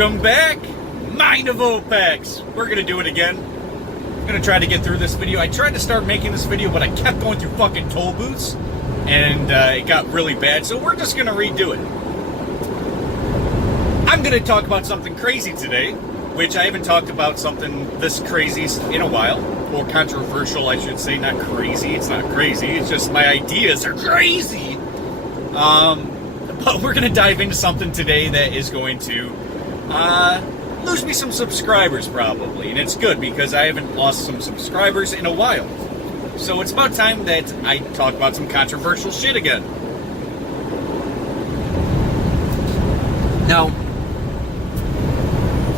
Welcome back, Mind of OPEX. We're gonna do it again. I'm gonna try to get through this video. I tried to start making this video, but I kept going through fucking toll booths, and it got really bad, so we're just gonna redo it. I'm gonna talk about something crazy today, which I haven't talked about something this crazy in a while, or controversial, I should say. Not crazy, it's not crazy, it's just my ideas are crazy. But we're going to dive into something today that is going to lose me some subscribers, probably. And it's good, because I haven't lost some subscribers in a while. So it's about time that I talk about some controversial shit again. Now,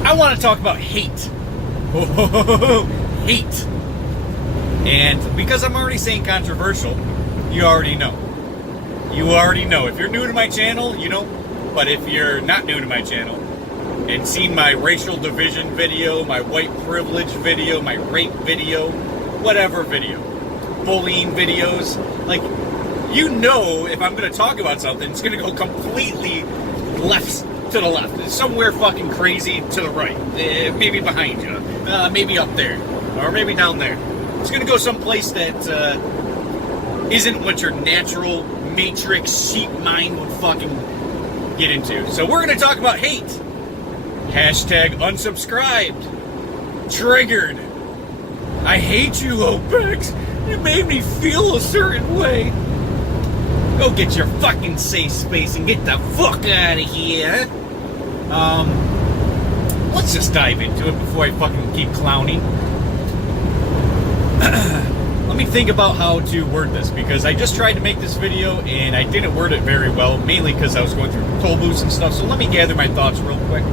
I want to talk about hate. Hate. And because I'm already saying controversial, you already know. You already know. If you're new to my channel, you know. But if you're not new to my channel and seen my racial division video, my white privilege video, my rape video, whatever video, bullying videos, like, you know, if I'm going to talk about something, it's going to go completely left to the left. It's somewhere fucking crazy to the right. Maybe behind you. Maybe up there. Or maybe down there. It's going to go someplace that isn't what your natural matrix sheep mind would fucking get into. So we're going to talk about hate. Hashtag unsubscribed. Triggered. I hate you, OPEX. You made me feel a certain way. Go get your fucking safe space and get the fuck out of here. Let's just dive into it before I fucking keep clowning. Let me think about how to word this, because I just tried to make this video and I didn't word it very well, mainly because I was going through toll booths and stuff. So let me gather my thoughts real quick.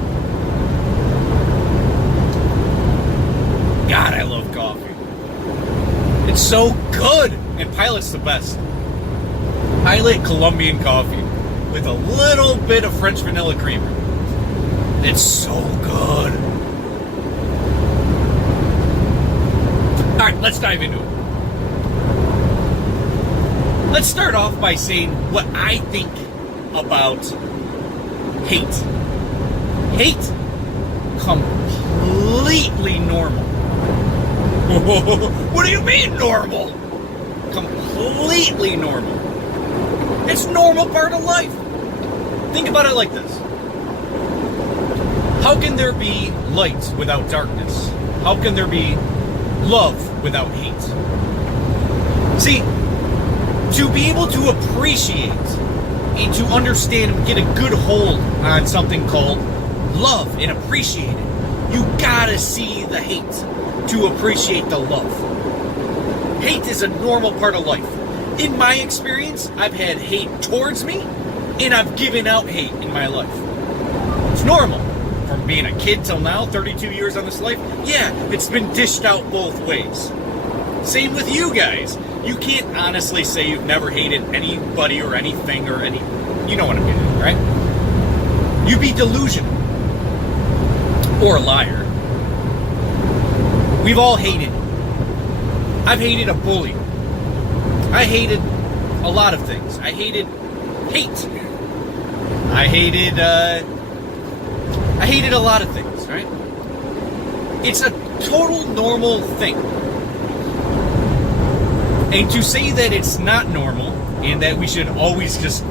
God, I love coffee. It's so good, and Pilot's the best. Pilot Colombian coffee with a little bit of French vanilla creamer. It's so good. All right, let's dive into it. Let's start off by saying what I think about hate. Hate, completely normal. What do you mean normal? Completely normal. It's a normal part of life. Think about it like this. How can there be light without darkness? How can there be love without hate? See, to be able to appreciate and to understand and get a good hold on something called love and appreciate it, you gotta see the hate to appreciate the love. Hate is a normal part of life. In my experience, I've had hate towards me, and I've given out hate in my life. It's normal. From being a kid till now, 32 years on this life, yeah, it's been dished out both ways. Same with you guys. You can't honestly say you've never hated anybody or anything or any... You know what I'm getting at, right? You'd be delusional. Or a liar. We've all hated. I've hated a bully. I hated a lot of things. I hated hate. I hated a lot of things, right? It's a total normal thing. And to say that it's not normal and that we should always just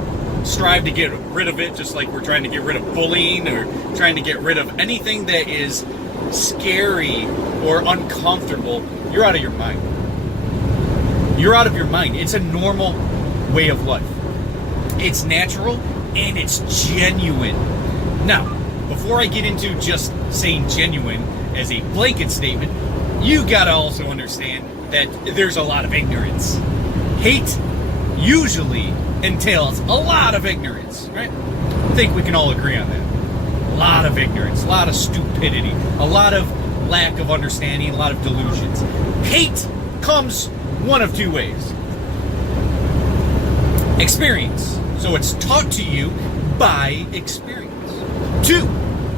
strive to get rid of it, just like we're trying to get rid of bullying or trying to get rid of anything that is scary or uncomfortable, you're out of your mind. You're out of your mind. It's a normal way of life. It's natural and it's genuine. Now, before I get into just saying genuine as a blanket statement, you gotta also understand that there's a lot of ignorance. Hate usually entails a lot of ignorance, right? I think we can all agree on that. A lot of ignorance, a lot of stupidity, a lot of lack of understanding, a lot of delusions. Hate comes one of two ways. Experience. So it's taught to you by experience. Two,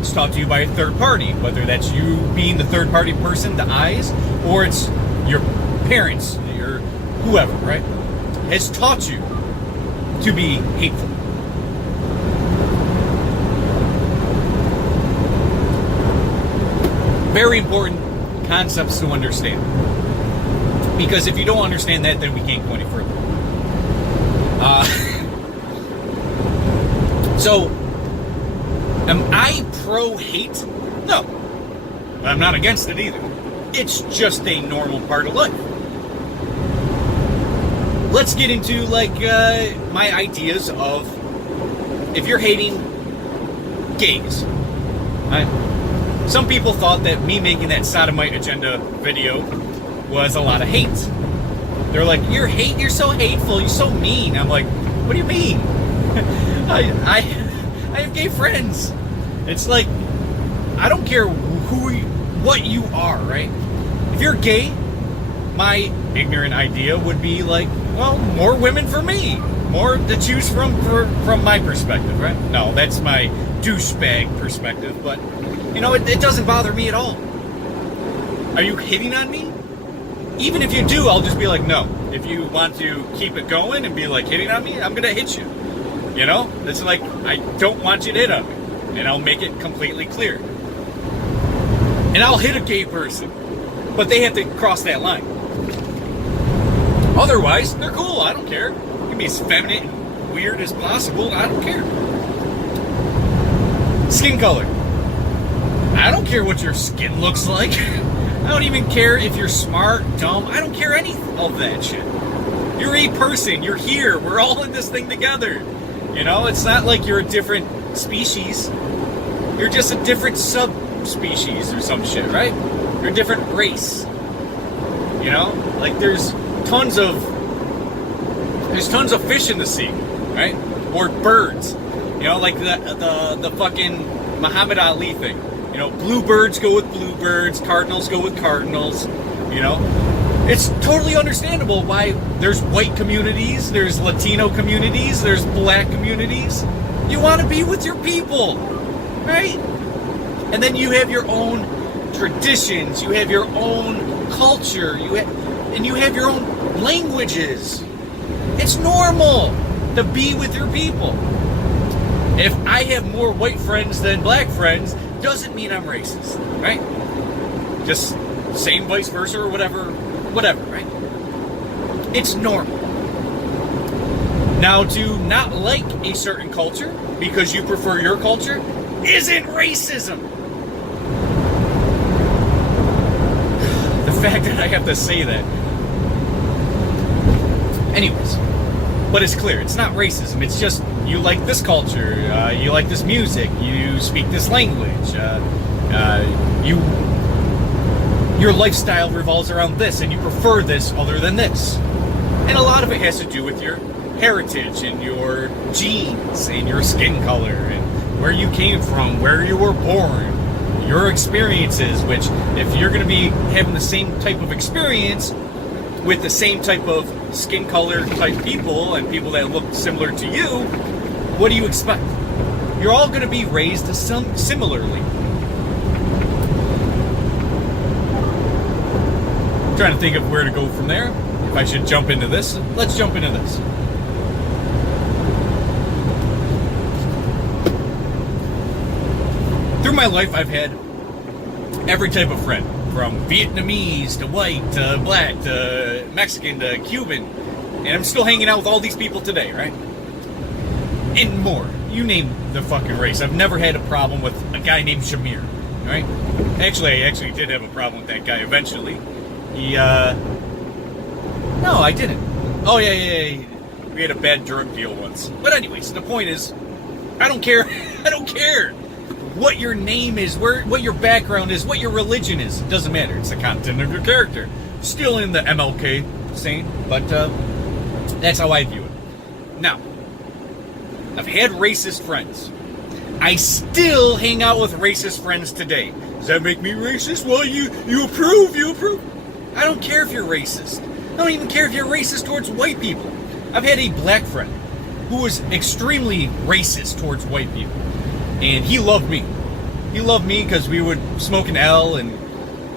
it's taught to you by a third party, whether that's you being the third party person, the eyes, or it's your parents, your whoever, right, has taught you to be hateful. Very important concepts to understand. Because if you don't understand that, then we can't go any further. So, am I pro-hate? No. I'm not against it either. It's just a normal part of life. Let's get into my ideas of if you're hating gays. Some people thought that me making that sodomite agenda video was a lot of hate. They're like, you're so hateful, you're so mean. I'm like, what do you mean? I have gay friends. It's like, I don't care what you are, right? If you're gay, my ignorant idea would be like, well, more women for me. More to choose from my perspective, right? No, that's my douchebag perspective, but, it doesn't bother me at all. Are you hitting on me? Even if you do, I'll just be like, no. If you want to keep it going and be like hitting on me, I'm going to hit you. It's like, I don't want you to hit on me. And I'll make it completely clear. And I'll hit a gay person. But they have to cross that line. Otherwise, they're cool. I don't care. You can be as feminine and weird as possible. I don't care. Skin color. I don't care what your skin looks like. I don't even care if you're smart, dumb. I don't care any of that shit. You're a person. You're here. We're all in this thing together. It's not like you're a different species. You're just a different subspecies or some shit, right? You're a different race. There's tons of fish in the sea, right? Or birds. Like the fucking Muhammad Ali thing. Bluebirds go with bluebirds, cardinals go with cardinals. It's totally understandable why there's white communities, there's Latino communities, there's black communities. You want to be with your people, right? And then you have your own traditions, you have your own culture, you have your own languages. It's normal to be with your people. If I have more white friends than black friends, doesn't mean I'm racist, right? Just same vice versa or whatever, right? It's normal. Now, to not like a certain culture because you prefer your culture isn't racism. The fact that I have to say that. Anyways, but it's clear, it's not racism. It's just you like this culture, you like this music, you speak this language, your lifestyle revolves around this, and you prefer this other than this. And a lot of it has to do with your heritage and your genes and your skin color and where you came from, where you were born, your experiences, which if you're going to be having the same type of experience with the same type of skin color type people and people that look similar to you, what do you expect? You're all going to be raised similarly. I'm trying to think of where to go from there. If I should jump into this, let's jump into this. Through my life, I've had every type of friend, from Vietnamese to white to black to Mexican to Cuban, and I'm still hanging out with all these people today, right? And more. You name the fucking race. I've never had a problem with a guy named Shamir, right? Actually, I actually did have a problem with that guy eventually. No, I didn't. Oh, yeah. We had a bad drug deal once. But anyways, the point is, I don't care. I don't care what your name is, what your background is, what your religion is. It doesn't matter. It's the content of your character. Still in the MLK scene, but that's how I view it. Now, I've had racist friends. I still hang out with racist friends today. Does that make me racist? Well, you approve. I don't care if you're racist. I don't even care if you're racist towards white people. I've had a black friend who was extremely racist towards white people. And he loved me. He loved me because we would smoke an L and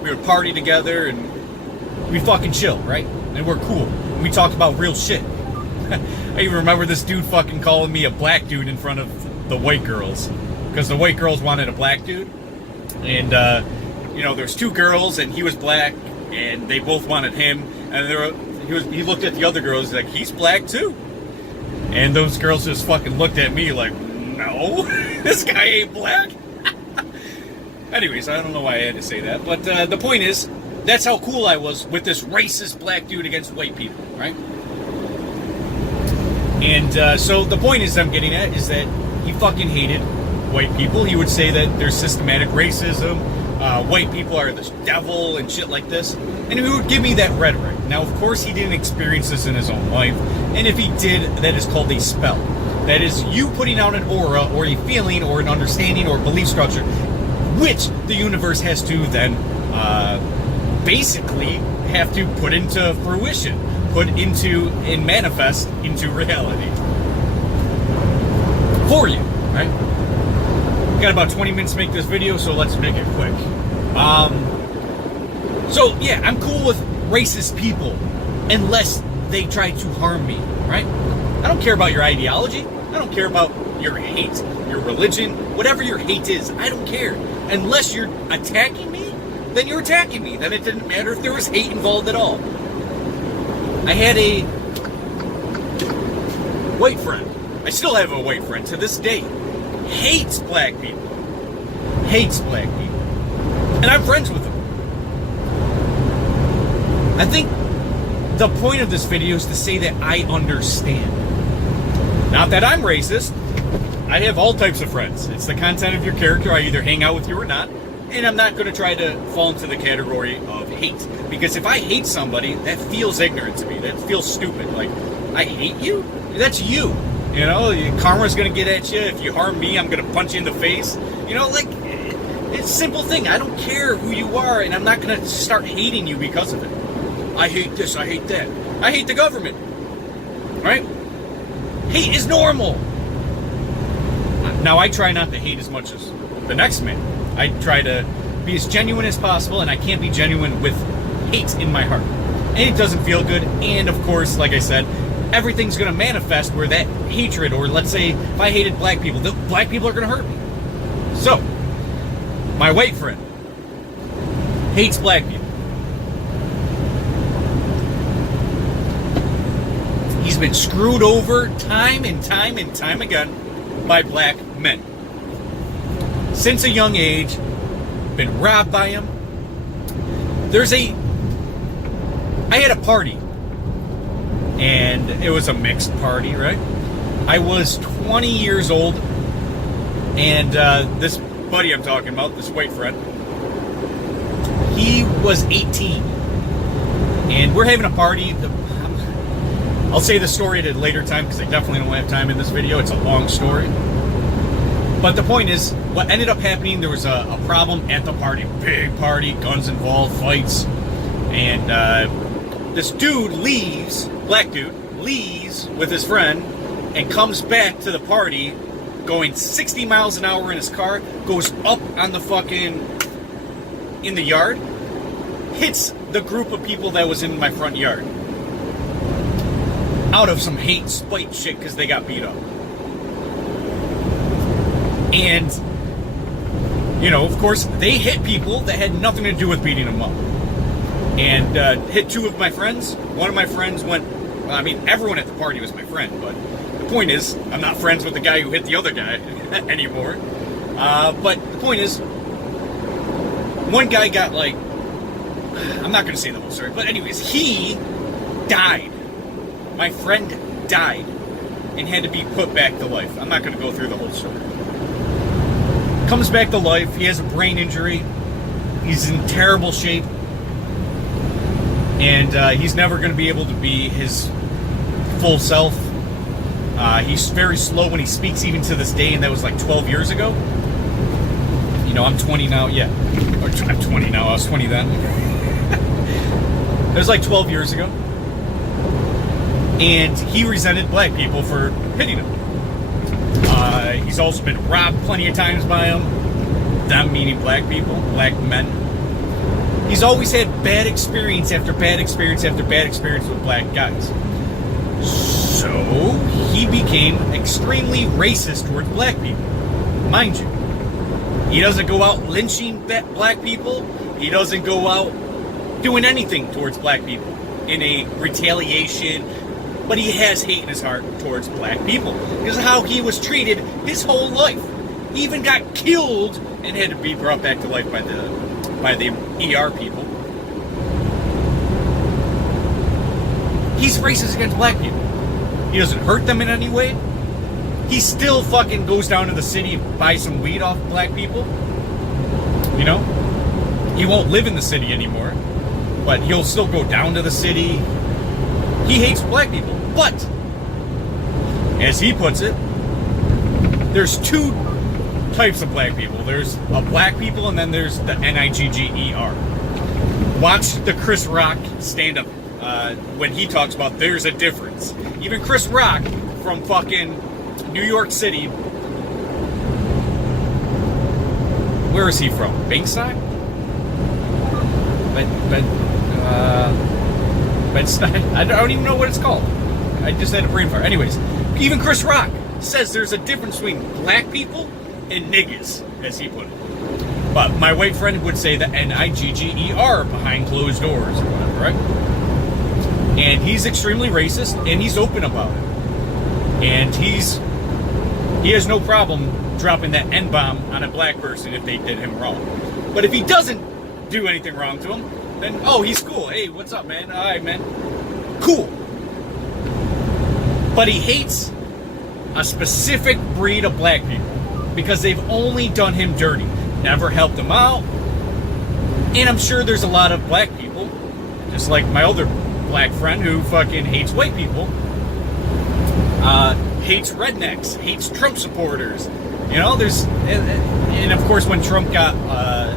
we would party together and we fucking chill, right? And we're cool. And we talked about real shit. I even remember this dude fucking calling me a black dude in front of the white girls. Because the white girls wanted a black dude. And there's two girls and he was black and they both wanted him, and he looked at the other girls like, he's black too. And those girls just fucking looked at me like, no, this guy ain't black. Anyways, I don't know why I had to say that, but the point is, that's how cool I was with this racist black dude against white people, right? And so the point is I'm getting at is that he fucking hated white people. He would say that there's systematic racism, white people are the devil and shit like this. And he would give me that rhetoric. Now, of course, he didn't experience this in his own life. And if he did, that is called a spell. That is you putting out an aura or a feeling or an understanding or belief structure, which the universe has to then basically have to put into fruition, put into and manifest into reality for you, right? Got about 20 minutes to make this video, so let's make it quick. So yeah, I'm cool with racist people unless they try to harm me, right? I don't care about your ideology. I don't care about your hate, your religion, whatever your hate is. I don't care. Unless you're attacking me, then you're attacking me. Then it didn't matter if there was hate involved at all. I had a white friend. I still have a white friend to this day. Hates black people. Hates black people. And I'm friends with them. I think the point of this video is to say that I understand. Not that I'm racist. I have all types of friends. It's the content of your character. I either hang out with you or not. And I'm not going to try to fall into the category of hate. Because if I hate somebody, that feels ignorant to me. That feels stupid. Like, I hate you? That's you. You know, karma's going to get at you. If you harm me, I'm going to punch you in the face. You know, like, it's a simple thing. I don't care who you are, and I'm not going to start hating you because of it. I hate this, I hate that. I hate the government. Right? Hate is normal. Now, I try not to hate as much as the next man. I try to be as genuine as possible, and I can't be genuine with hate in my heart. And it doesn't feel good, and of course, like I said, everything's going to manifest where that hatred, or let's say if I hated black people, the black people are going to hurt me. So, my white friend hates black people. He's been screwed over time and time and time again by black men. Since a young age, been robbed by him. I had a party, and it was a mixed party, right? I was 20 years old, and this buddy I'm talking about, this white friend, he was 18, and we're having a party. I'll say the story at a later time because I definitely don't have time in this video. It's a long story. But the point is, what ended up happening, there was a problem at the party. Big party, guns involved, fights. And this dude leaves, black dude, leaves with his friend and comes back to the party going 60 miles an hour in his car, goes up on the in the yard, hits the group of people that was in my front yard. Out of some hate, spite shit because they got beat up. And, you know, of course, they hit people that had nothing to do with beating them up. And hit two of my friends. One of my friends went, well, I mean, everyone at the party was my friend, but the point is, I'm not friends with the guy who hit the other guy anymore. But the point is, one guy got like, I'm not going to say the whole story, but anyways, he died. My friend died and had to be put back to life. I'm not going to go through the whole story. Comes back to life. He has a brain injury. He's in terrible shape. And he's never going to be able to be his full self. He's very slow when he speaks, even to this day, and that was like 12 years ago. You know, I'm 20 now. Yeah. Or I'm 20 now. I was 20 then. It was like 12 years ago. And he resented black people for hitting him. He's also been robbed plenty of times by them. Them meaning black people, black men. He's always had bad experience after bad experience after bad experience with black guys. So he became extremely racist towards black people. Mind you, he doesn't go out lynching black people He doesn't go out doing anything towards black people in a retaliation, but he has hate in his heart towards black people because of how he was treated his whole life. He even got killed and had to be brought back to life by the ER people. He's racist against black people. He doesn't hurt them in any way. He still fucking goes down to the city and buys some weed off black people. You know? He won't live in the city anymore, but he'll still go down to the city. He hates black people, but as he puts it, there's two types of black people. There's a black people, and then there's the Nigger. Watch the Chris Rock stand-up when he talks about there's a difference. Even Chris Rock from fucking New York City. Where is he from? Bankside? Bed-Stuy? I don't even know what it's called. I just had a brain fart. Anyways, even Chris Rock says there's a difference between black people and niggas, as he put it. But my white friend would say the Nigger behind closed doors or whatever, right? And he's extremely racist, and he's open about it. And he has no problem dropping that N-bomb on a black person if they did him wrong. But if he doesn't do anything wrong to him, then, oh, he's cool. Hey, what's up, man? All right, man. Cool. But he hates a specific breed of black people because they've only done him dirty, never helped him out. And I'm sure there's a lot of black people, just like my other black friend who fucking hates white people, hates rednecks, hates Trump supporters. You know, and of course when Trump got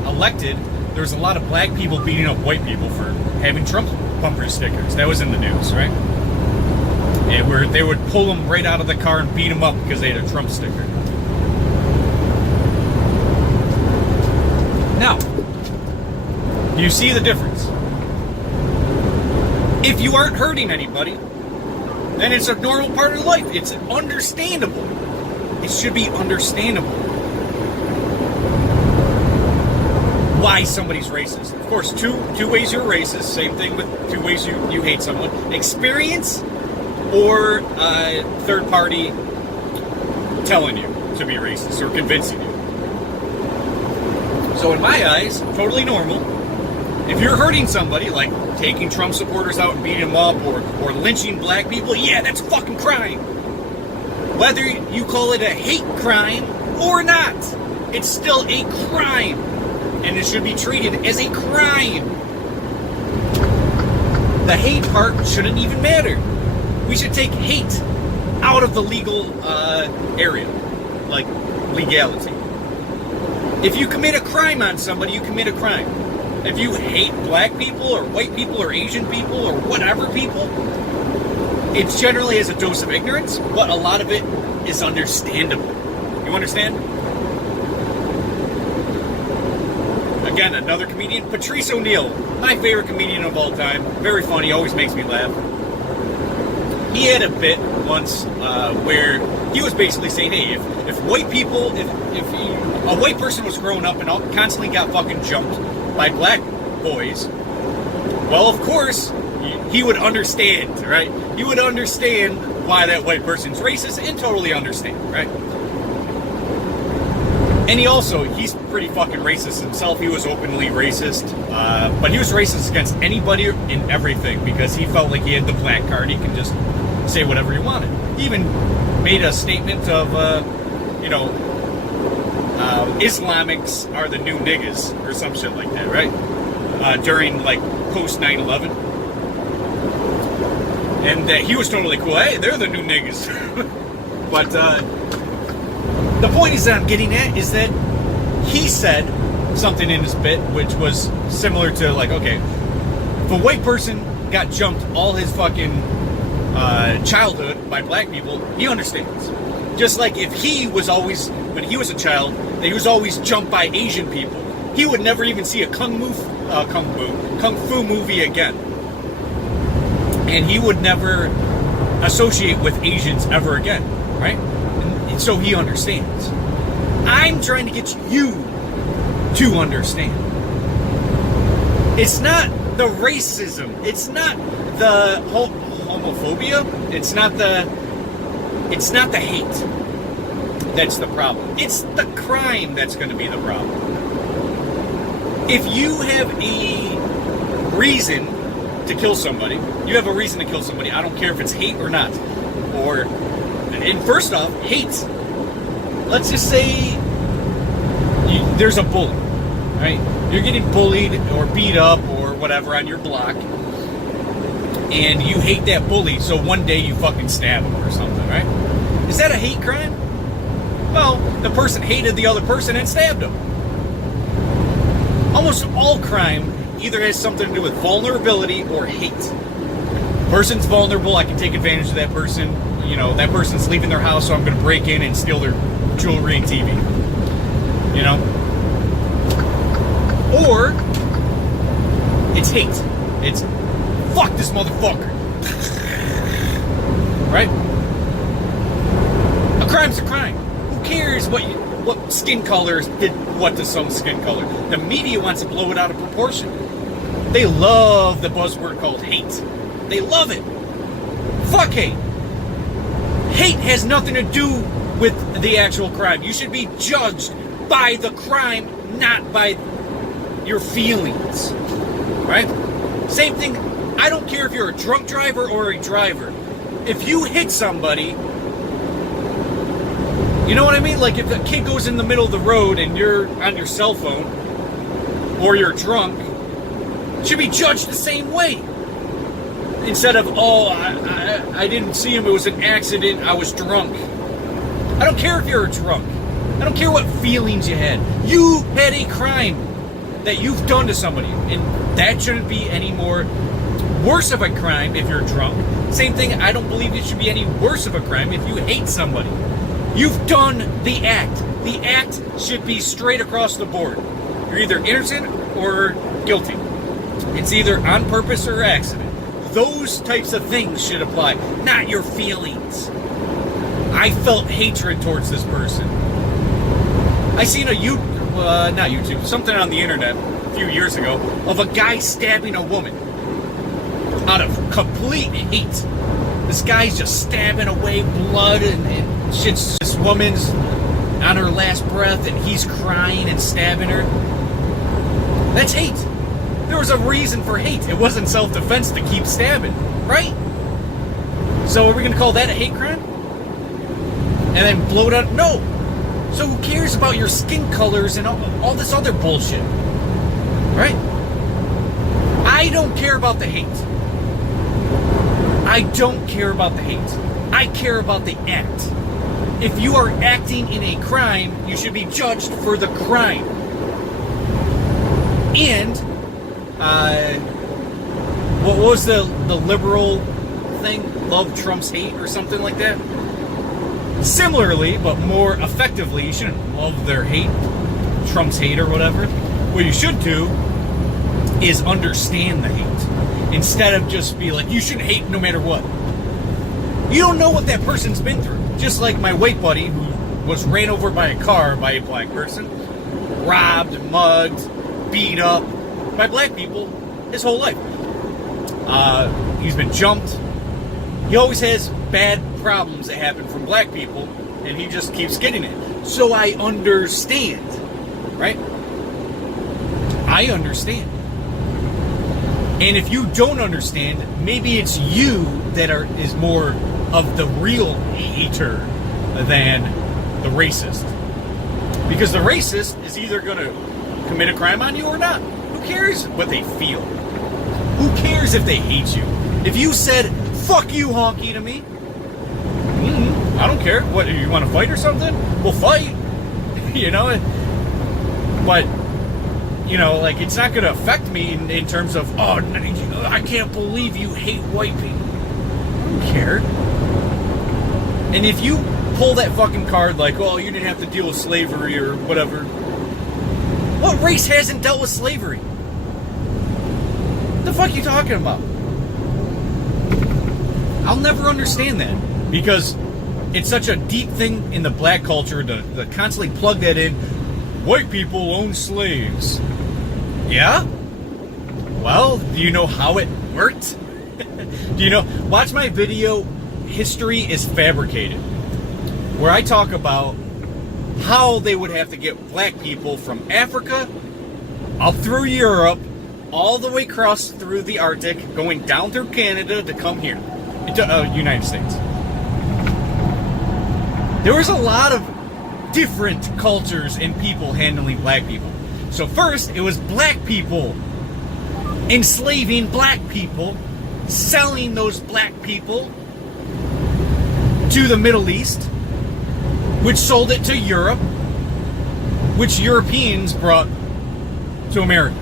elected, there's a lot of black people beating up white people for having Trump bumper stickers. That was in the news, right? And where they would pull them right out of the car and beat them up because they had a Trump sticker. Now, you see the difference. If you aren't hurting anybody, then it's a normal part of life. It's understandable. It should be understandable why somebody's racist. Of course, two ways you're racist. Same thing with two ways you hate someone. Experience or third party telling you to be racist or convincing you. So in my eyes, totally normal. If you're hurting somebody, like taking Trump supporters out and beating them up or lynching black people, yeah, that's fucking crime. Whether you call it a hate crime or not, it's still a crime. And it should be treated as a crime. The hate part shouldn't even matter. We should take hate out of the legal area, like legality. If you commit a crime on somebody, you commit a crime. If you hate black people or white people or Asian people or whatever people, it's generally as a dose of ignorance, but a lot of it is understandable. You understand? Again, another comedian, Patrice O'Neal, my favorite comedian of all time. Very funny, always makes me laugh. He had a bit once where he was basically saying, hey, if white people, if a white person was growing up and constantly got fucking jumped by black boys, well, of course, he would understand, right? He would understand why that white person's racist and totally understand, right? And he's pretty fucking racist himself. He was openly racist, but he was racist against anybody and everything because he felt like he had the black card. He can just say whatever he wanted. He even made a statement of, Islamics are the new niggas or some shit like that, right? During like post 9/11, and he was totally cool. Hey, they're the new niggas. But the point is that I'm getting at is that he said something in his bit which was similar to like, okay, if a white person got jumped all his fucking childhood by black people, he understands. Just like if he was always, when he was a child, he was always jumped by Asian people, he would never even see a kung fu movie again. And he would never associate with Asians ever again, right? And so he understands. I'm trying to get you to understand. It's not the racism. It's not the homophobia. It's not the hate that's the problem. It's the crime that's going to be the problem. If you have a reason to kill somebody, you have a reason to kill somebody. I don't care if it's hate or not. And first off, hate. Let's just say there's a bully, right? You're getting bullied or beat up or whatever on your block, and you hate that bully, so one day you fucking stab him or something, right? Is that a hate crime? Well, the person hated the other person and stabbed him. Almost all crime either has something to do with vulnerability or hate. Person's vulnerable, I can take advantage of that person. You know, that person's leaving their house, so I'm going to break in and steal their jewelry and TV. You know? Or it's hate. It's fuck this motherfucker. Right? A crime's a crime. Who cares what skin colors did what to some skin color? The media wants to blow it out of proportion. They love the buzzword called hate. They love it. Fuck hate. Hate has nothing to do with the actual crime. You should be judged by the crime, not by your feelings. Right? Same thing. I don't care if you're a drunk driver or a driver. If you hit somebody, you know what I mean? Like if a kid goes in the middle of the road and you're on your cell phone or you're drunk, you should be judged the same way. Instead of, oh, I didn't see him, it was an accident, I was drunk. I don't care if you're a drunk. I don't care what feelings you had. You had a crime that you've done to somebody, and that shouldn't be any more worse of a crime if you're drunk. Same thing, I don't believe it should be any worse of a crime if you hate somebody. You've done the act. The act should be straight across the board. You're either innocent or guilty. It's either on purpose or accident. Those types of things should apply, not your feelings. I felt hatred towards this person. I seen not YouTube, something on the internet a few years ago of a guy stabbing a woman out of complete hate. This guy's just stabbing away blood and shit's. This woman's on her last breath and he's crying and stabbing her. That's hate. There was a reason for hate. It wasn't self-defense to keep stabbing, right? So are we going to call that a hate crime? And then blow it up? No. So who cares about your skin colors and all this other bullshit? Right? I don't care about the hate. I don't care about the hate. I care about the act. If you are acting in a crime, you should be judged for the crime. And what was the liberal thing? Love trumps hate or something like that? Similarly, but more effectively, you shouldn't love their hate, trumps hate or whatever. What you should do is understand the hate. Instead of just be like, you should hate no matter what. You don't know what that person's been through. Just like my white buddy who was ran over by a car by a black person, robbed, mugged, beat up by black people his whole life. He's been jumped. He always has bad problems that happen from black people, and he just keeps getting it. So I understand, right? I understand. And if you don't understand, maybe it's you that is more of the real hater than the racist. Because the racist is either going to commit a crime on you or not. Who cares what they feel? Who cares if they hate you? If you said, fuck you, honky, to me, I don't care. What, you want to fight or something? We'll fight. You know? But, you know, like, it's not going to affect me in terms of, oh, I can't believe you hate white people. I don't care. And if you pull that fucking card like, oh, you didn't have to deal with slavery or whatever, what race hasn't dealt with slavery? What the fuck are you talking about? I'll never understand that because it's such a deep thing in the black culture to constantly plug that in. White people own slaves. Yeah? Well, do you know how it worked? Do you know? Watch my video, History is Fabricated, where I talk about how they would have to get black people from Africa up through Europe, all the way across through the Arctic, going down through Canada to come here, to United States. There was a lot of different cultures and people handling black people. So first, it was black people enslaving black people, selling those black people to the Middle East, which sold it to Europe, which Europeans brought to America.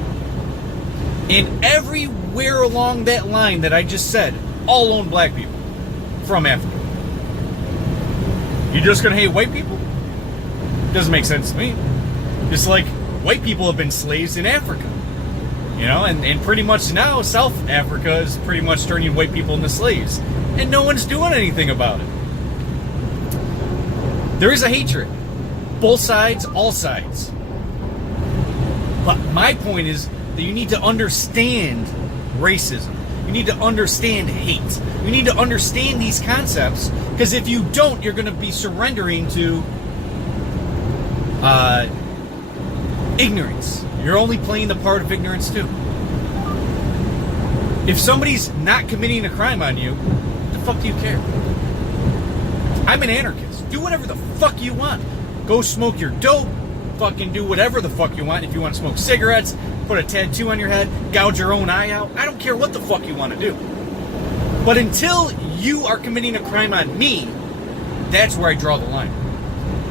And everywhere along that line that I just said, all owned black people from Africa. You're just gonna hate white people? Doesn't make sense to me. Just like white people have been slaves in Africa. You know, and pretty much now South Africa is pretty much turning white people into slaves. And no one's doing anything about it. There is a hatred. Both sides, all sides. But my point is that you need to understand racism. You need to understand hate. You need to understand these concepts, because if you don't, you're going to be surrendering to ignorance. You're only playing the part of ignorance too. If somebody's not committing a crime on you, the fuck do you care? I'm an anarchist. Do whatever the fuck you want. Go smoke your dope. Fucking do whatever the fuck you want. If you want to smoke cigarettes, put a tattoo on your head, gouge your own eye out. I don't care what the fuck you want to do. But until you are committing a crime on me, that's where I draw the line.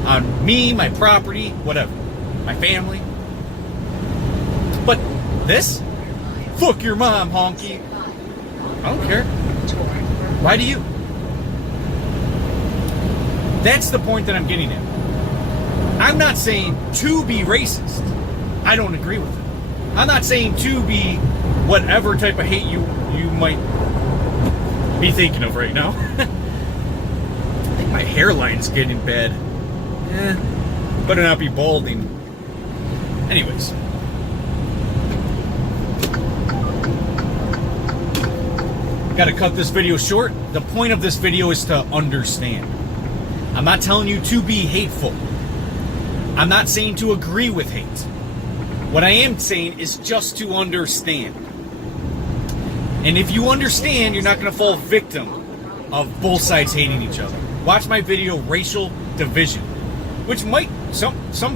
On me, my property, whatever. My family. But this? Fuck your mom, honky. I don't care. Why do you? That's the point that I'm getting at. I'm not saying to be racist. I don't agree with it. I'm not saying to be whatever type of hate you might be thinking of right now. I think my hairline's getting bad. Better not be balding. Anyways. Got to cut this video short. The point of this video is to understand. I'm not telling you to be hateful. I'm not saying to agree with hate. What I am saying is just to understand. And if you understand, you're not going to fall victim of both sides hating each other. Watch my video, Racial Division, which might some people